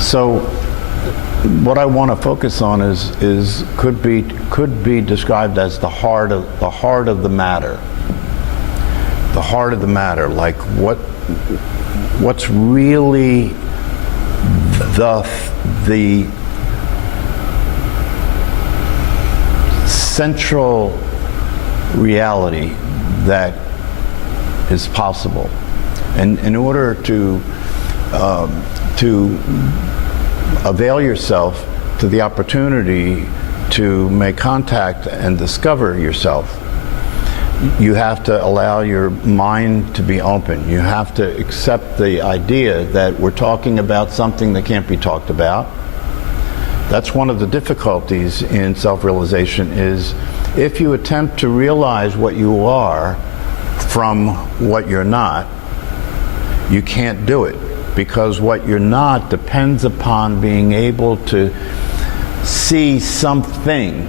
So what I want to focus on is could be described as the heart of the matter. The heart of the matter, like what's really the central reality that is possible. And in order to avail yourself to the opportunity to make contact and discover yourself, you have to allow your mind to be open. You have to accept the idea that we're talking about something that can't be talked about. That's one of the difficulties in self-realization, is if you attempt to realize what you are from what you're not, you can't do it, because what you're not depends upon being able to see something,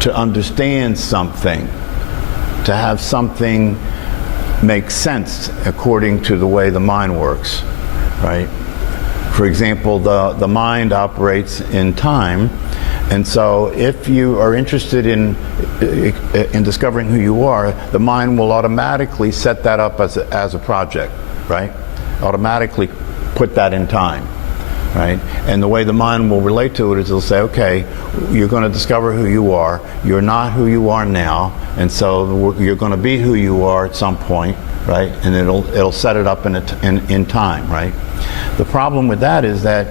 to understand something, to have something make sense according to the way the mind works, right? For example, the mind operates in time, and so if you are interested in discovering who you are, the mind will automatically set that up as a project, right? Automatically put that in time, right? And the way the mind will relate to it is it'll say, okay, you're going to discover who you are. You're not who you are now, and so you're going to be who you are at some point, right? And it'll set it up in time, right? The problem with that is that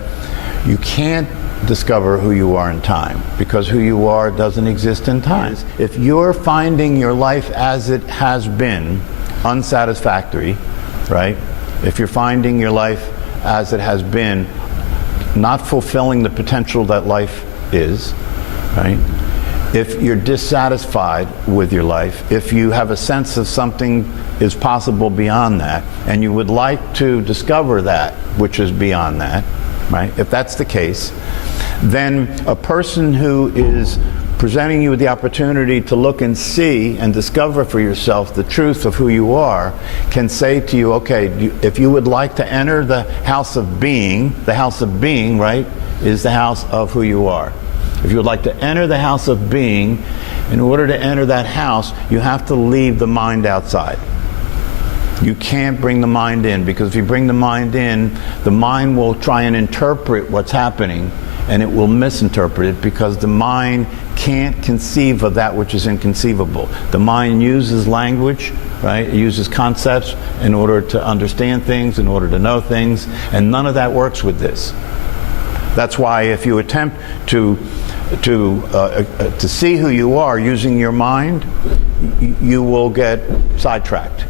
you can't discover who you are in time, because who you are doesn't exist in time. If you're finding your life as it has been unsatisfactory, right? If you're finding your life as it has been not fulfilling the potential that life is, right? If you're dissatisfied with your life, if you have a sense of something is possible beyond that, and you would like to discover that which is beyond that, right? If that's the case, then a person who is presenting you with the opportunity to look and see and discover for yourself the truth of who you are can say to you, okay, if you would like to enter the house of being, right, is the house of who you are. If you would like to enter the house of being, in order to enter that house, you have to leave the mind outside. You can't bring the mind in, because if you bring the mind in, the mind will try and interpret what's happening, and it will misinterpret it, because the mind can't conceive of that which is inconceivable. The mind uses language, right? It uses concepts in order to understand things, in order to know things, and none of that works with this. That's why if you attempt to see who you are using your mind, you will get sidetracked.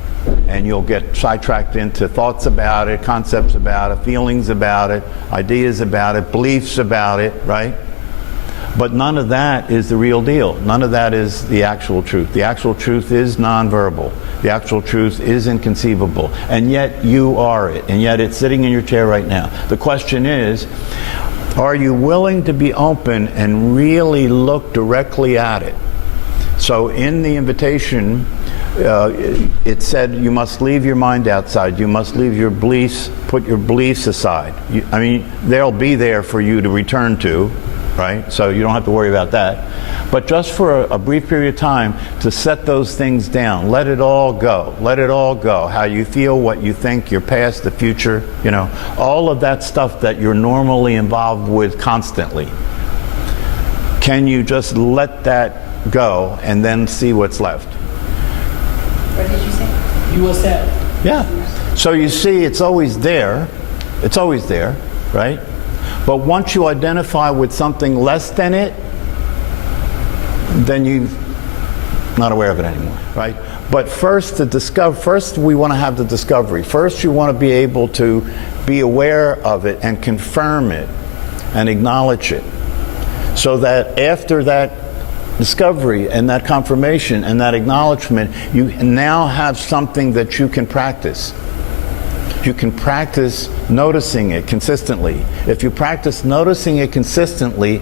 And you'll get sidetracked into thoughts about it, concepts about it, feelings about it, ideas about it, beliefs about it, right? But none of that is the real deal. None of that is the actual truth. The actual truth is nonverbal. The actual truth is inconceivable. And yet you are it. And yet it's sitting in your chair right now. The question is, are you willing to be open and really look directly at it? So in the invitation, it said you must leave your mind outside. You must leave your beliefs, put your beliefs aside. I mean, they'll be there for you to return to, right? So you don't have to worry about that. But just for a brief period of time, to set those things down. Let it all go. Let it all go. How you feel, what you think, your past, the future, you know, all of that stuff that you're normally involved with constantly. Can you just let that go and then see what's left? What did you say? You will set. Yeah. So you see, it's always there. It's always there, right? But once you identify with something less than it, then you're not aware of it anymore, right? But first, first we want to have the discovery. First, you want to be able to be aware of it and confirm it and acknowledge it, so that after that discovery and that confirmation and that acknowledgement, you now have something that you can practice. You can practice noticing it consistently. If you practice noticing it consistently,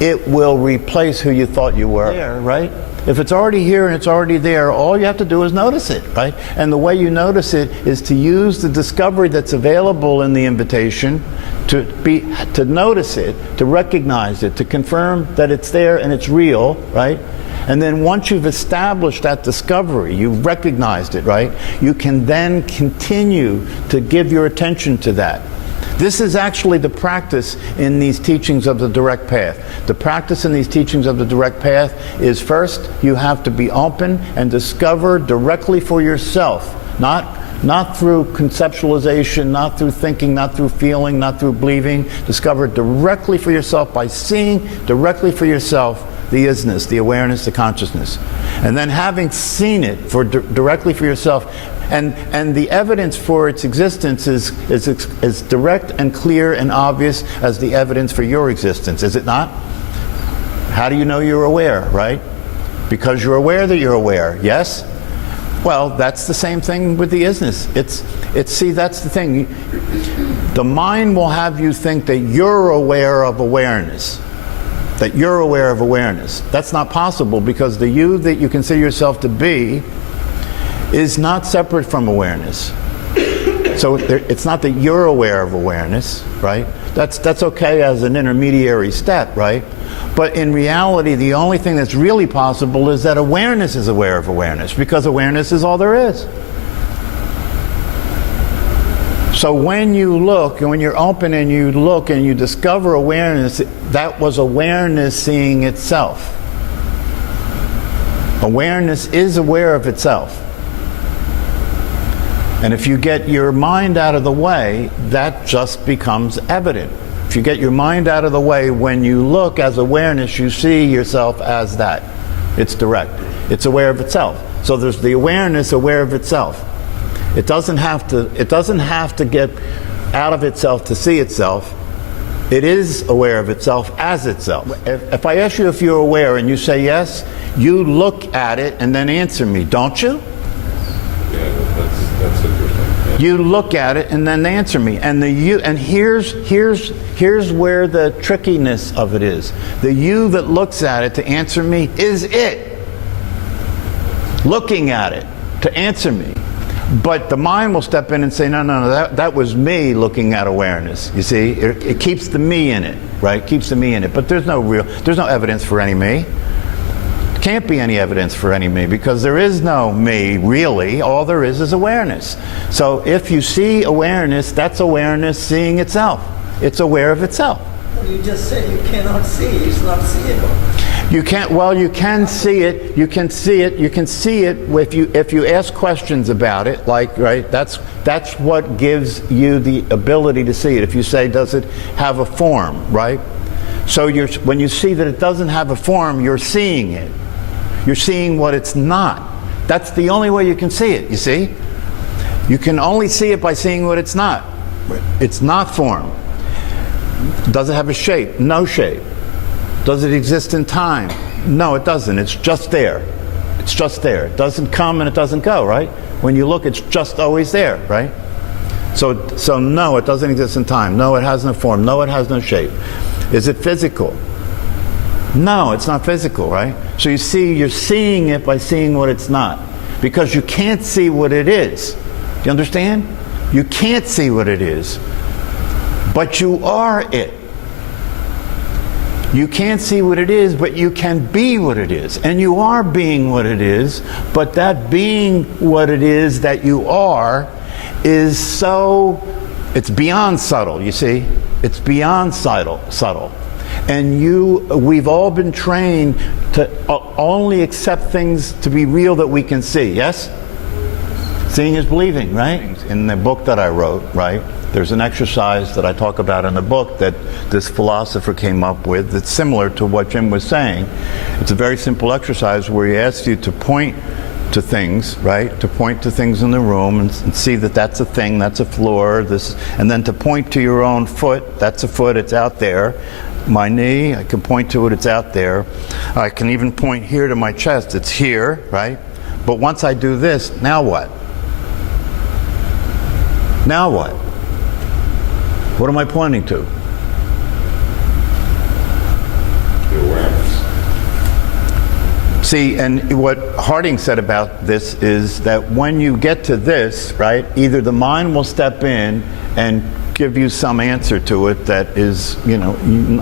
it will replace who you thought you were. There, right? If it's already here and it's already there, all you have to do is notice it, right? And the way you notice it is to use the discovery that's available in the invitation to notice it, to recognize it, to confirm that it's there and it's real, right? And then once you've established that discovery, you've recognized it, right? You can then continue to give your attention to that. This is actually the practice in these teachings of the direct path. The practice in these teachings of the direct path is, first, you have to be open and discover directly for yourself, not through conceptualization, not through thinking, not through feeling, not through believing. Discover directly for yourself by seeing directly for yourself the isness, the awareness, the consciousness. And then having seen it directly for yourself, and the evidence for its existence is as direct and clear and obvious as the evidence for your existence, is it not? How do you know you're aware, right? Because you're aware that you're aware, yes? Well, that's the same thing with the isness. See, that's the thing. The mind will have you think that you're aware of awareness. That you're aware of awareness. That's not possible, because the you that you consider yourself to be is not separate from awareness. So it's not that you're aware of awareness, right? That's okay as an intermediary step, right? But in reality, the only thing that's really possible is that awareness is aware of awareness, because awareness is all there is. So when you look, and when you're open and you look and you discover awareness, that was awareness seeing itself. Awareness is aware of itself. And if you get your mind out of the way, that just becomes evident. If you get your mind out of the way, when you look as awareness, you see yourself as that. It's direct. It's aware of itself. So there's the awareness aware of itself. It doesn't have to get out of itself to see itself. It is aware of itself as itself. If I ask you if you're aware and you say yes, you look at it and then answer me, don't you? Yeah, that's interesting. Yeah. You look at it and then answer me. And here's where the trickiness of it is. The you that looks at it to answer me is it. Looking at it to answer me. But the mind will step in and say, no, that was me looking at awareness. You see, it keeps the me in it, right? Keeps the me in it. But there's no evidence for any me. Can't be any evidence for any me, because there is no me, really. All there is awareness. So if you see awareness, that's awareness seeing itself. It's aware of itself. You just said you cannot see. It's not seeable. You can't. Well, you can see it. You can see it. You can see it if you ask questions about it. Like, right? That's what gives you the ability to see it. If you say, does it have a form? Right? So when you see that it doesn't have a form, you're seeing it. You're seeing what it's not. That's the only way you can see it. You see? You can only see it by seeing what it's not. It's not form. Does it have a shape? No shape. Does it exist in time? No, it doesn't. It's just there. It's just there. It doesn't come and it doesn't go, right? When you look, it's just always there, right? So no, it doesn't exist in time. No, it has no form. No, it has no shape. Is it physical? No, it's not physical, right? So you see, you're seeing it by seeing what it's not. Because you can't see what it is. Do you understand? You can't see what it is. But you are it. You can't see what it is, but you can be what it is. And you are being what it is, but that being what it is that you are is it's beyond subtle, you see? It's beyond subtle. And we've all been trained to only accept things to be real that we can see, yes? Seeing is believing, right? In the book that I wrote, right? There's an exercise that I talk about in the book that this philosopher came up with that's similar to what Jim was saying. It's a very simple exercise where he asks you to point to things, right? To point to things in the room and see that that's a thing, that's a floor, and then to point to your own foot. That's a foot, it's out there. My knee, I can point to it, it's out there. I can even point here to my chest, it's here, right? But once I do this, now what? Now what? What am I pointing to? The awareness. See, and what Harding said about this is that when you get to this, right, either the mind will step in and give you some answer to it that is, you know,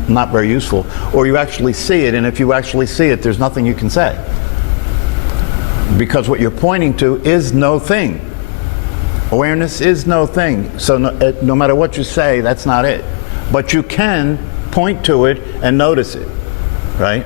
not very useful, or you actually see it, and if you actually see it, there's nothing you can say. Because what you're pointing to is no thing. Awareness is no thing. So no matter what you say, that's not it. But you can point to it and notice it, right?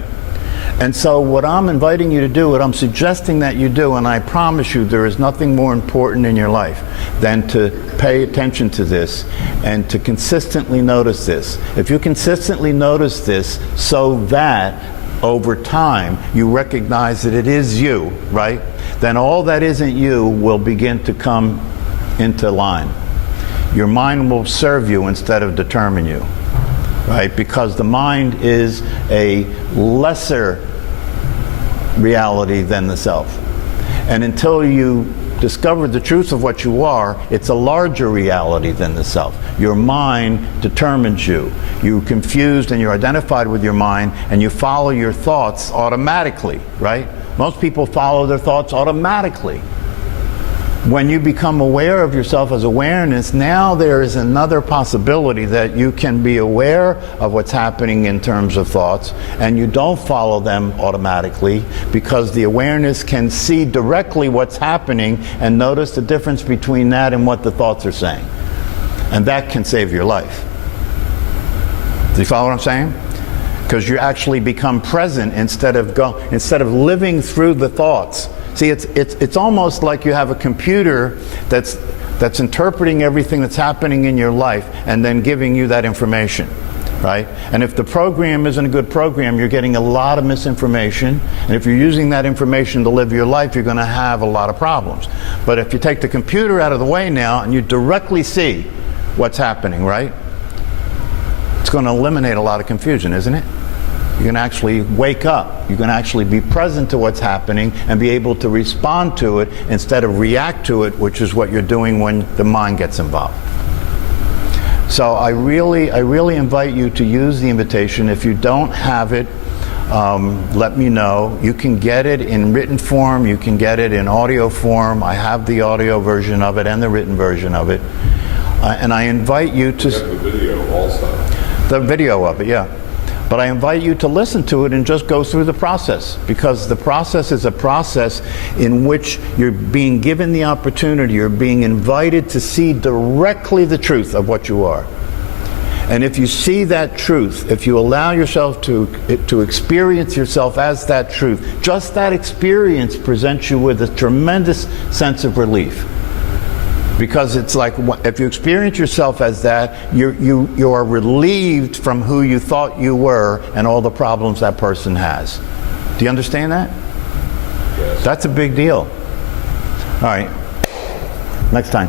And so what I'm inviting you to do, what I'm suggesting that you do, and I promise you there is nothing more important in your life than to pay attention to this and to consistently notice this. If you consistently notice this so that over time you recognize that it is you, right? Then all that isn't you will begin to come into line. Your mind will serve you instead of determine you, right? Because the mind is a lesser reality than the self. And until you discover the truth of what you are, it's a larger reality than the self. Your mind determines you. You're confused and you're identified with your mind, and you follow your thoughts automatically, right? Most people follow their thoughts automatically. When you become aware of yourself as awareness, now there is another possibility that you can be aware of what's happening in terms of thoughts, and you don't follow them automatically, because the awareness can see directly what's happening and notice the difference between that and what the thoughts are saying. And that can save your life. Do you follow what I'm saying? Because you actually become present instead of living through the thoughts. See, it's almost like you have a computer that's interpreting everything that's happening in your life and then giving you that information, right? And if the program isn't a good program, you're getting a lot of misinformation. And if you're using that information to live your life, you're going to have a lot of problems. But if you take the computer out of the way now and you directly see what's happening, right? It's going to eliminate a lot of confusion, isn't it? You're going to actually wake up. You're going to actually be present to what's happening and be able to respond to it instead of react to it, which is what you're doing when the mind gets involved. So I really invite you to use the invitation. If you don't have it, let me know. You can get it in written form. You can get it in audio form. I have the audio version of it and the written version of it. And I invite you to... You have the video also. The video of it, yeah. But I invite you to listen to it and just go through the process, because the process is a process in which you're being given the opportunity, you're being invited to see directly the truth of what you are. And if you see that truth, if you allow yourself to experience yourself as that truth, just that experience presents you with a tremendous sense of relief. Because it's like, if you experience yourself as that, you are relieved from who you thought you were and all the problems that person has. Do you understand that? Yes. That's a big deal. All right. Next time.